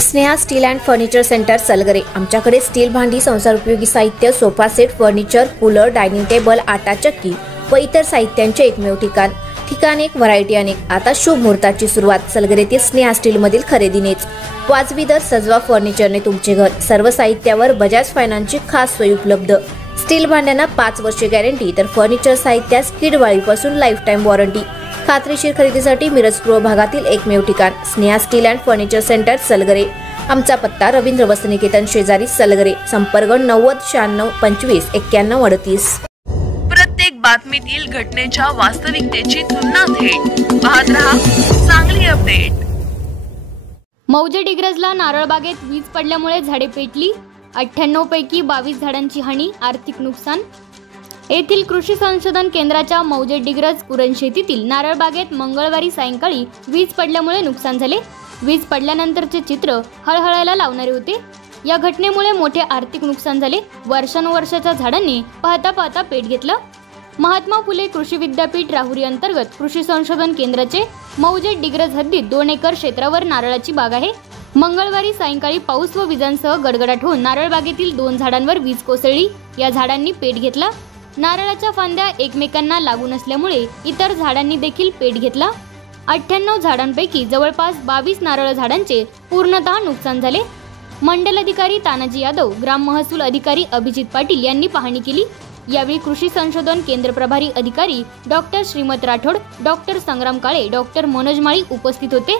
Sneha steel and furniture centre Salgare. आमच्याकडे steel भांडी, संसार उपयोगी साहित्य, sofa set, furniture, cooler, dining table, आटा चक्की व इतर साहित्यांचे एकमेव ठिकाण एक, व्हरायटी अनेक। आता शुभ मुहूर्ताची सुरुवात सलगरेतील स्नेहा स्टील मधील खरेदीनेच। वाजवी दर, सजवा फर्निचरने तुमचे घर। सर्व साहित्यावर बजाज फायनान्सची खास सोय उपलब्ध। स्टील भांड्यांना 5 वर्षे गॅरंटी, तर फर्निचर साहित्यास किडवाळीपासून लाईफ टाइम वॉरंटी। खात्रीशीर खरेदीसाठी मिरज पूर्व भागातील एकमेव ठिकाण Sneha steel and furniture centre Salgare. आमचा पत्ता रवींद्र वस्त्रनिकेतन शेजारी सलगरे। संपर्क 90 96 25 91 38। प्रत्येक बातमीतील घटनेच्या वास्तविकतेची तुलना थेट पाहत रहा चांगली अपडेट। मौजे डिग्रजला नारळबागेत वीज पडल्यामुळे झाडे पेटली। 98 पैकी 22 झाडांची हानी, आर्थिक नुकसान। येथील कृषी संशोधन केंद्राच्या मौजे डिग्रज कुरण शेतीतील नारळबागेत मंगळवारी सायंकाळी वीज पडल्यामुळे नुकसान झाले। वीज पडल्यानंतरचे चित्र हळहळायला लावणारे होते। या घटनेमुळे मोठे आर्थिक नुकसान झाले। वर्षानुवर्षाच्या झाडांनी पाहता पाहता पेट घेतलं। महात्मा फुले कृषी विद्यापीठ राहुरी अंतर्गत कृषी संशोधन केंद्राचे मौजे डिग्रज हद्दीत 2 एकर क्षेत्रावर नारळाची बाग आहे। मंगळवारी सायंकाळी पाऊस व विजांसह गडगडाट होऊन नारळबागेतील 2 झाडांवर वीज कोसळली। या झाडांनी पेट घेतला। नारळाच्या फांद्या एकमेकांना लागून असल्यामुळे इतर झाडांनी देखील पेट घेतला। 98 झाडांपैकी जवळपास 22 नारळ झाडांचे पूर्णतः नुकसान झाले। मंडल अधिकारी तानाजी यादव, ग्राम महसूल अधिकारी अभिजित पाटील यांनी पाहणी केली। यावेळी कृषी संशोधन केंद्र प्रभारी अधिकारी डॉक्टर श्रीमत राठोड, डॉक्टर संग्राम काळे, डॉक्टर मनोज माळी उपस्थित होते।